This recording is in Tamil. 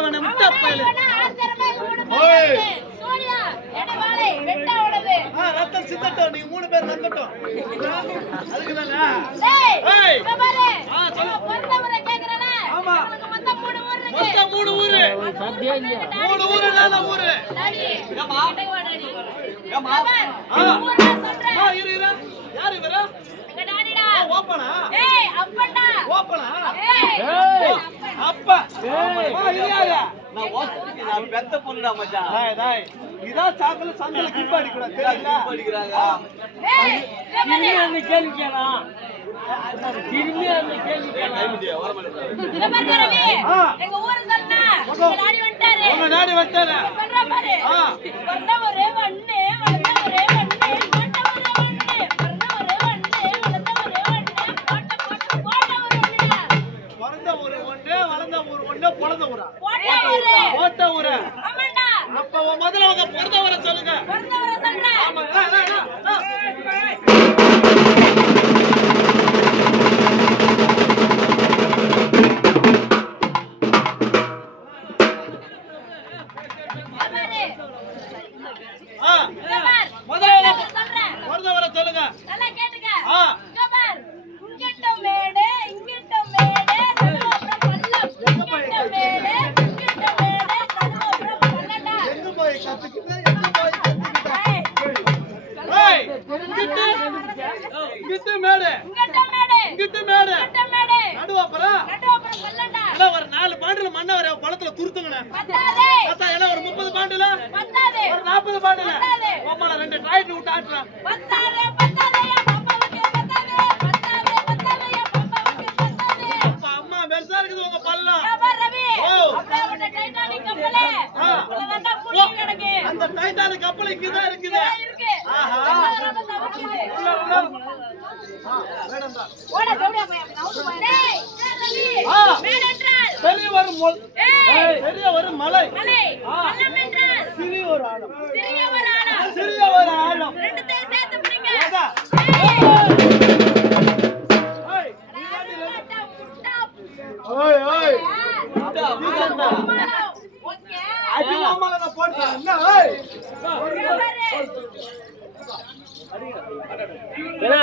அவனை முட்டை பையல ரத்தம் சித்தட்டும் நீ 3 பேர் நக்கட்டும் அதுக்கு தானே ஆமா மொத்தம் 3 ஊரு சத்தியா இல்லையா 3 ஊரு நல்ல ஊரு ஏமா ஏமா இரு யாரு இவரா எங்க டாடிடா ஓப்பனா ஏய் அப்படா ஓப்பனா ஏய் அப்பா இது யாரா நான் பெத்த பொண்ணுடா மச்சான் டேய் இதா சாக்கல சந்தல கிப்ப அடிக்குடா தெரியல கிப்ப அடிக்குறாங்க ஏய் திரும்பி அந்த கேள்வி கேளா திரும்பி அந்த கேள்வி கேளா இங்க பாரு ரவி எங்க ஊரு சொன்னா எங்க டாடி வந்துட்டாரு உங்க டாடி வந்துட்டாரு சொல்றா பாரு வந்தவரே வண்ணே வந்தவரே வண்ணே வந்தவரே வண்ணே வந்தவரே வண்ணே வந்தவரே வண்ணே போட்ட ஒரு ஒண்ணே வளர்ந்த ஒரு ஒண்ணே பொளந்த ஊரா போட்ட ஊரா ஆமாடா அப்ப முதல்ல உங்க பொறந்தவரை சொல்லுங்க பொறந்தவரை சொல்றேன் ஆமா முதல்ல சொல்றேன் பொறந்தவரை சொல்லுங்க நல்லா கேட்டுங்க இங்க பார் இங்கிட்ட மேடே இங்கிட்ட மேடே நடுவுற பள்ளம் இங்கிட்ட மேடே இங்கிட்ட மேடே நடுவுற பள்ளடா எங்க போய் கத்துக்கிட்ட ஏய் இங்கிட்ட மேடே நடுவுற பள்ளடா எல ஒரு 4 பாண்டில மண்ண வர பழத்துல துருத்துங்கனே பத்தாதே பத்தா எல ஒரு 30 பாண்டில பத்தாதே ஒரு 40 பாண்டில ஓமல 2 டிரைட் விட்டு ஆட்றா பத்தாதே பத்தாதே என் பாப்பாவுக்கு பத்தாதே பத்தாதே பத்தாதே என் பாப்பாவுக்கு பத்தாதே அப்பா அம்மா பெருசா இருக்குது உங்க பல்லம் ஏ ரவி அப்படியே ஒரு டைட்டானிக் கப்பலே அவ்வளவுதான் புடி கிடக்கு அந்த டைட்டானிக் கப்பல் இங்க தான் இருக்குது இருக்கு ஆஹா வேடம்டா ஓட ஓட டேய் ரவி மேடன்றால் பெரிய ஒரு பெரிய ஒரு மலை பள்ளம் என்றால் சிறிய ஒரு ஆழம் ரெண்டுத்தையும் சேர்த்து பிடிங்க ஓய் ஓய் ஓகே அது மாமால நான் போடுறேன் என்ன ஓய் என்ன